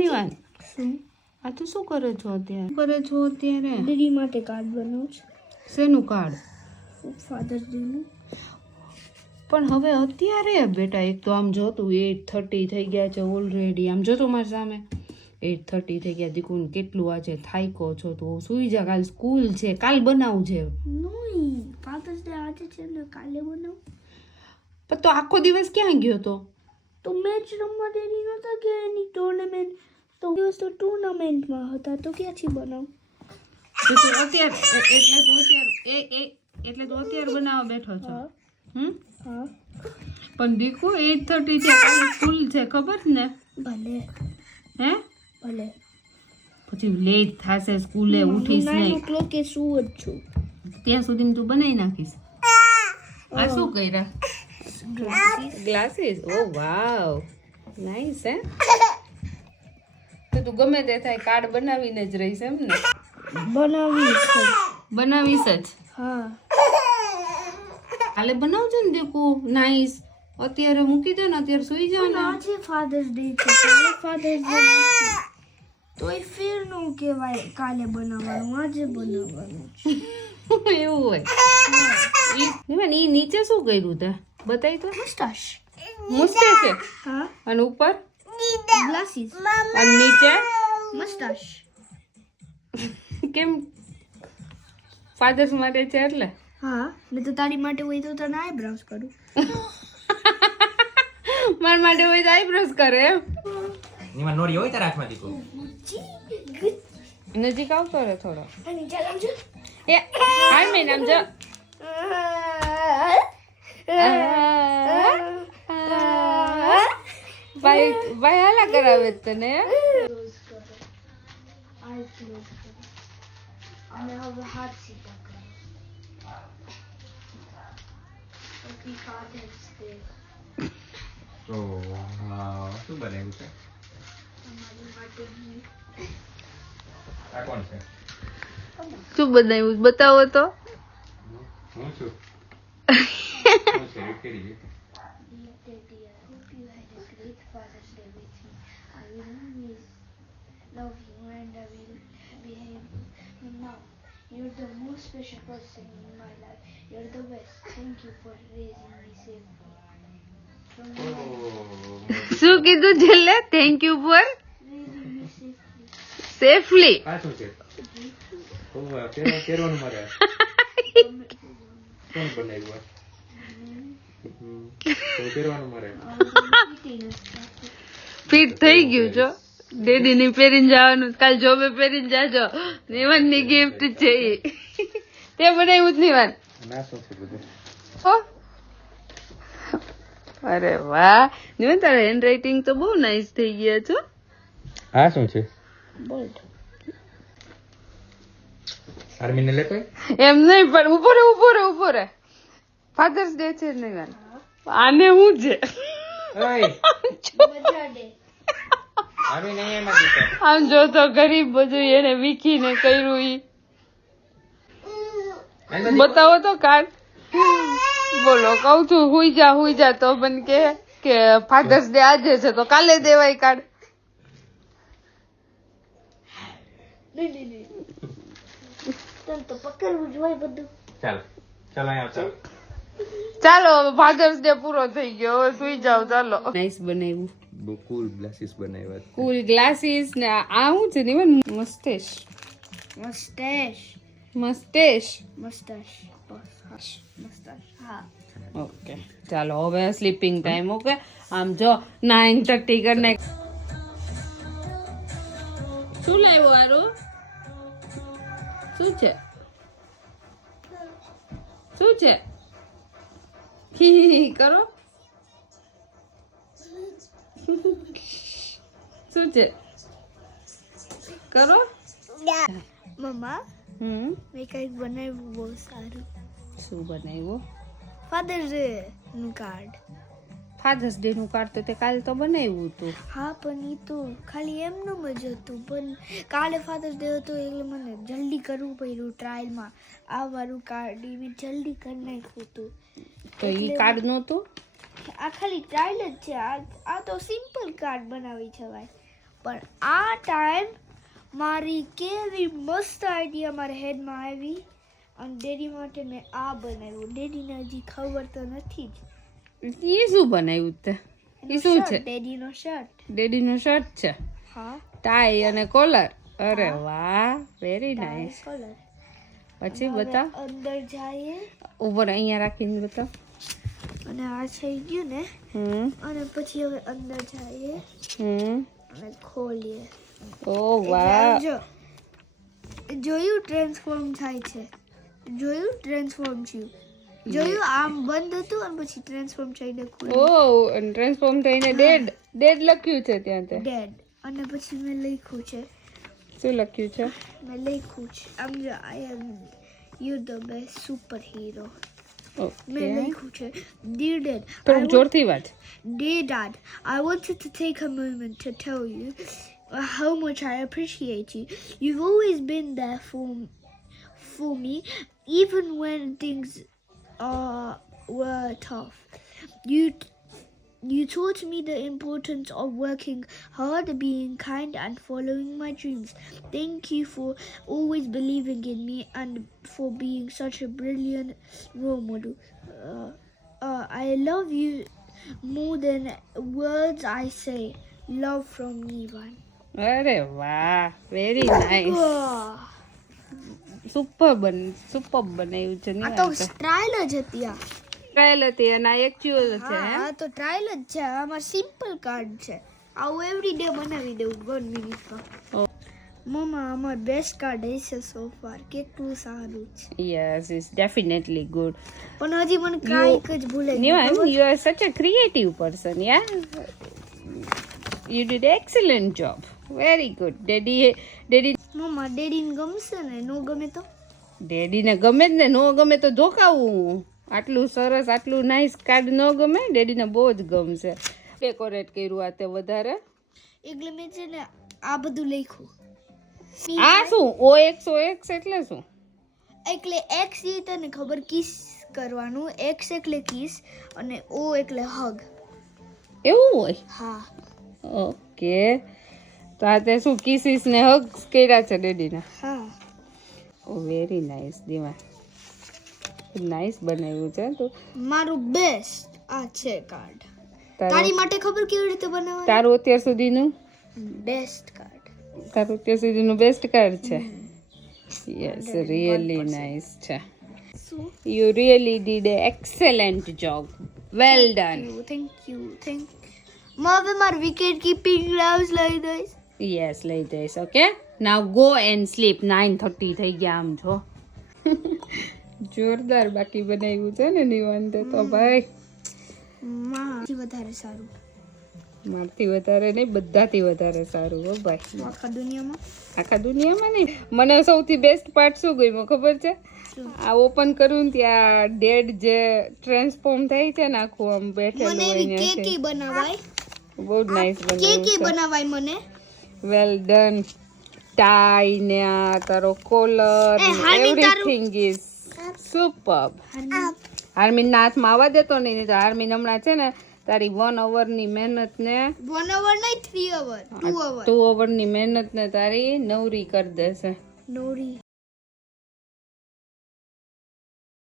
નિવાન શું? આ તું શું કરે છો અત્યારે? શું કરે છો અત્યારે? દીદી માટે કાર્ડ બનાવું છું. શેનું કાર્ડ? ફાધર ડેનું પણ હવે અત્યારે બેટા એક તો આમ જોતું એટ થર્ટી થઈ ગયા છે ઓલરેડી આમ જોતું મારી સામે. એટ થર્ટી થઈ ગયા. દીકુન કેટલું આજે થાયકો છો તું સુઈ જા કાલ સ્કૂલ છે. કાલ બનાવું છે. ફાધર્સ ડે આજે છે ને કાલે બનાવું. પણ તો આખો દિવસ ક્યાં ગયો તો? તો મેચ રમવા દેરી નહોતા કે એની ટુર્નામેન્ટ તો દિવસ તો ટુર્નામેન્ટમાં હતા તો ક્યાંથી બનાવું તો તું અત્યારે એ- એટલે તું અત્યારે એ એ એટલે તું અત્યારે બનાવવા બેઠો છો હા હમ હા પણ દીકુ એટ થર્ટી છે કાલે સ્કૂલ છે ખબર ને ભલે હે ભલે પછી લેટ થશે સ્કૂલે ઉઠીશ નાઇન નહીં। ઓ કે શું જ છું. ત્યાં સુધી તું બનાવી નાખીશ? આ શું કર્યા? ગ્લાસીસ ઓ વાવ નાઈસ હે? તો તું ગમે તે થાય કાર્ડ બનાવીને જ રહીશ એમ ને. બનાવીશ બનાવીશ જ? હા. કાલે બનાવજો ને દેખો નાઈસ. અત્યારે મૂકી દે ને અત્યારે સુઈ જાવ ને. આજે ફાધર્સ ડે છે કાલે ફાધર્સ ડે તો એ ફેરનું કહેવાય કાલે બનાવવાનું આજે બનાવવાનું. એવું હોય. ઈ એ ઈ નીચે શું કર્યું તે? બતાવી તો. મુસ્ટાશ મુસ્તે છે હા. અને ઉપર? ગ્લાસીસ અને નીચે મસ્ટાશ કેમ ફાધર્સ માટે છે એટલે હા ને તો તારી માટે હોય તો તને આઈબ્રોઝ કરું મારા માટે હોય તો આઈબ્રોઝ કરે એમ નોરી હોય તારા હાથમાં દીકરો નજીક આવતો રે થોડો એ હાય મે નામ જો ભાઈ ભાઈ હાલા કરાવે છે તને અને હવે હાથ સીધા કરો પછી ફાધર્સ ડે તો હા શું બનાવ્યું છે? આ કોણ છે? શું બનાવ્યું? બતાવો તો. હું છું. હું છે special person in my life. You're the best. Thank you for raising me safely. શું કીધું છેલ્લે thank you for. Safely. Fit થઈ ગયું છો ડેડી ની પહેરીને જવાનું કાલ જોબે પહેરીને જાજો નિવનની ગિફ્ટ છે તે બનાવ્યું જ નિવાન ના શું છે બધું. ઓ અરે વાહ. નિવાન તારા હેન્ડ રાઇટિંગ તો બહુ નાઇસ થઈ ગયા છો. આ શું છે? આર્મીને લેતો એમ નહીં પણ ઊભો રે ઊભો રે ઊભો રે ફાધર્સ ડે છે નહીં વાન. આને હું છે? નહીં આમ જો તો ગરીબ બધું એને વીખીને કર્યું ઈ. બતાવો તો કાર્ડ બોલો કઉ છું હુઈ જા હુઈ જા તો મને કે કે ફાધર્સ ડે આજે છે તો કાલે દેવાય કાર્ડ ચાલ ચાલ અહીંયા ચાલ. ચાલો હવે ફાધર્સ ડે પૂરો થઈ ગયો હવે સુઈ જાવ ચાલો. નાઈસ બનાવ્યું. કુલ ગ્લાસીસ બનાવ્યા કુલ ગ્લાસીસ ને આ હું છે? ને મસ્તેશ. મસ્તેશ. મસ્ટાશ બસ મસ્ટાશ હા. ઓકે ચાલો હવે સ્લીપિંગ ટાઈમ ઓકે આમ જો નાઇન થર્ટી કરીને શું લાવ્યો આરો? શું છે? શું છે? કરો. શું છે? કરો. Mamma hmm. મેં કંઈક બનાવ્યું બહુ સારું. શું બનાવ્યું? ફાધર્સ ડે નું કાર્ડ ફાધર્સ ડે નું કાર્ડ તો તે કાલે તો બનાવ્યું હતું. હા પણ એ તો ખાલી એમનું જ હતું. પણ કાલે ફાધર્સ ડે હતો એટલે મને જલ્દી કરવું પડ્યું ટ્રાયલમાં આ વાળું કાર્ડ એ મેં જલ્દી કરી નાખ્યું હતું. તો ઈ કાર્ડ નહોતું? આ ખાલી ટ્રાયલ જ છે. આ આ તો સિમ્પલ કાર્ડ બનાવી જવાય પણ આ ટાઈમ મારી કેવી મસ્ત આઈડિયા મારા હેડમાં આવી. અને ડેડી માટે મેં આ બનાવ્યું. ડેડીને હજી ખબર તો નથી જ. એ શું બનાવ્યું તે? એ શું છે? ડેડીનો શર્ટ ડેડીનો શર્ટ છે? હા. ટાઈ અને કોલર અરે વાહ વેરી નાઇસ કોલર પછી બતાવ. અંદર જઈએ. ઉપર અહીંયા રાખીને બતાવ. અને આ થઈ ગયું ને? હમ. અને પછી હવે અંદર જઈએ. હમ. અને ખોલીએ. ઓ વાહ. જોયું ટ્રાન્સફોર્મ થાય છે. જોયું ટ્રાન્સફોર્મ થયું. જોયું આમ બંધ હતું અને પછી ટ્રાન્સફોર્મ થઈને ઓ ટ્રાન્સફોર્મ થઈને ડેડ ડેડ લખ્યું છે ત્યાં તે. ડેડ અને પછી મેં લખ્યું છે. શું લખ્યું છે? મેં લખ્યું છે. આમ જો I am you the best super hero મેં લખ્યું છે. ડીર ડેડ થોડુંક જોરથી વાત. Wanted to take a moment to tell you uh, how much I appreciate you. You've always been there for for me, even when things uh, were tough. You you taught me the importance of working hard, being kind, and following my dreams. Thank you for always believing in me and for being such a brilliant role model. Uh, uh, I love you more than words I say. Love from Nivan. અરે વાહ very nice super બન super બનાવ્યું છે આ તો trial જ હતી આ. ટ્રાયલ હતી અને આ એકચ્યુઅલ છે હા આ તો ટ્રાયલ જ છે. આમાં સિમ્પલ કાર્ડ છે. આવું એવરી ડે બનાવી દેવું વન મિનિટમાં ઓ. મમ્મા અમાર બેસ્ટ કાર્ડ હશે સો ફાર કેટલું સારું છે. યસ ઇઝ ડેફિનેટલી ગુડ પણ હજી મને કાંઈક જ ભૂલે Nivan you are such a creative person ya you did excellent job very good daddy daddy mamma ડેડીને ગમશે ને નો ગમે તો? ડેડીને ગમે જ ને નો ગમે તો ધોકાવું. આટલું સરસ આટલું નાઇસ કાર્ડ ન ગમે ડેડીને બહુ જ ગમશે. ડેકોરેટ કર્યું આ તે વધારે. એટલે મેં છે ને આ બધું લખ્યું. આ શું? ઓ એકસો એક્સ એટલે શું? એટલે એક્સ એ તને ખબર કિસ કરવાનું એક્સ એટલે કિસ અને ઓ એટલે હગ એવું હોય? હા. ઓકે તો આ તે શું કિસીસ ને હગ્સ કર્યા છે ડેડીના હા. ઓ વેરી નાઇસ દીવા. નાઇસ બનાવ્યું છે તો. મારું બેસ્ટ આ છે કાર્ડ તારું? માટે ખબર કેવી રીતે બનાવવાનું? તારું અત્યાર સુધીનું? બેસ્ટ કાર્ડ તારું અત્યાર સુધીનું બેસ્ટ કાર્ડ છે? યસ રિયલી નાઇસ છે. You really did a excellent job well done thank you thank હું હવે મારું વિકેટ કીપિંગ ગ્લાવ્સ લઈ દઈશ. યસ લઈ જઈશ okay now go and sleep nine thirty થઈ ગયા આમ જો. જોરદાર બાકી બનાવ્યું છે ને નિવાંતે તો ભાઈ. વધારે સારું. મારથી વધારે નહીં બધાથી વધારે સારું હો ભાઈ. આખા દુનિયામાં? આખા દુનિયામાં નહીં. મને સૌથી બેસ્ટ પાર્ટ શું ગયું ખબર છે? આ ઓપન કરું ને ત્યાં ડેડ જે ટ્રાન્સફોર્મ થાય છે ને આખું આમ બેઠેલું ને બનાવાય. બહુ જ નાઇસ કેકી બનાવાય મને. વેલ ડન ટાઈ ને આ તારો. Collar everything is super Harmin ના હાથમાં આવવા દેતો નહીં તો હાર્મિન હમણાં છે ને તારી વન અવરની મહેનત ને વન અવર નહીં three hour two hour two અવરની મહેનત ને તારી નવરી કરી દેશે. નોરી